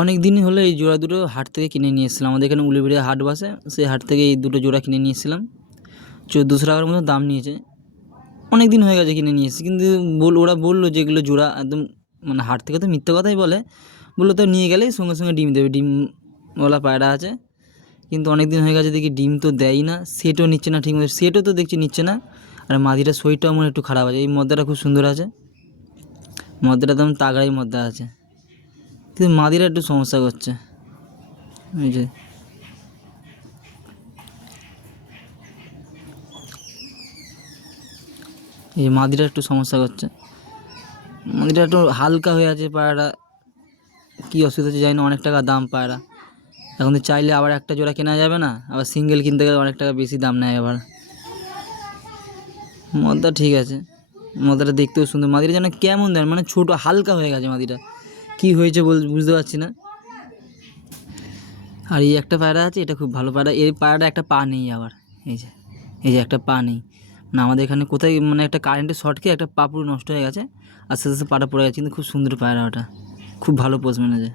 অনেক দিনই হলো এই জোড়া দুটো হাট থেকে কিনে নিয়ে এসেছিলাম। আমাদের এখানে উলিবেড়িয়া হাট বাসে, সেই হাট থেকে এই দুটো জোড়া কিনে নিয়ে এসেছিলাম। চোদ্দোশো টাকার মতো দাম নিয়েছে। অনেক দিন হয়ে গেছে কিনে নিয়ে এসেছি, কিন্তু বল, ওরা বলল যে এগুলো জোড়া একদম মানে হাট থেকে তো মিথ্যে কথাই বলে। বলল তো নিয়ে গেলেই সঙ্গে সঙ্গে ডিম দেবে, ডিমওয়ালা পায়রা আছে। কিন্তু অনেক দিন হয়ে গেছে দেখি ডিম তো দেয়ই না, সেটও নিচ্ছে না ঠিক মতো, সেটও তো দেখছি নিচ্ছে না। আর মাদিটার শরীরটাও মনে একটু খারাপ আছে, এই মদ্দাটা খুব সুন্দর আছে। মদ্দাটা একদম তাগড়াই মদ্দা আছে। কিন্তু মাদিরা একটু সমস্যা করছে। এই যে। এই মাদিরা একটু সমস্যা করছে। মাদিরা একটু হালকা হয়ে আছে পায়রাটা কী অসুবিধা হচ্ছে জানি না, অনেক টাকা দাম পায়রা। এখন তো চাইলে আবার একটা জোড়া কেনা যাবে না, আবার সিঙ্গেল কিনতে গেলে অনেক টাকা বেশি দাম নেয় আবার। মদটা ঠিক আছে। মদটা দেখতেও সুন্দর। মাদিরা যেন কেমন দেন মানে ছোটো, হালকা হয়ে গেছে মাদিটা কী হয়েছে বল, বুঝতে পারছি না। আর এই একটা পায়রা আছে, এটা খুব ভালো পায়রা। এই পায়রাটা একটা পা নেই আবার, এই যে এই যে একটা পা নেই। না, আমাদের এখানে কোথায় মানে একটা কারেন্টের শর্ট খেয়ে একটা পা পুরো নষ্ট হয়ে গেছে, আস্তে আস্তে পাটা পড়ে গেছে, কিন্তু খুব সুন্দর পায়রা ওটা। খুব ভালো পোষ ম্যানেজার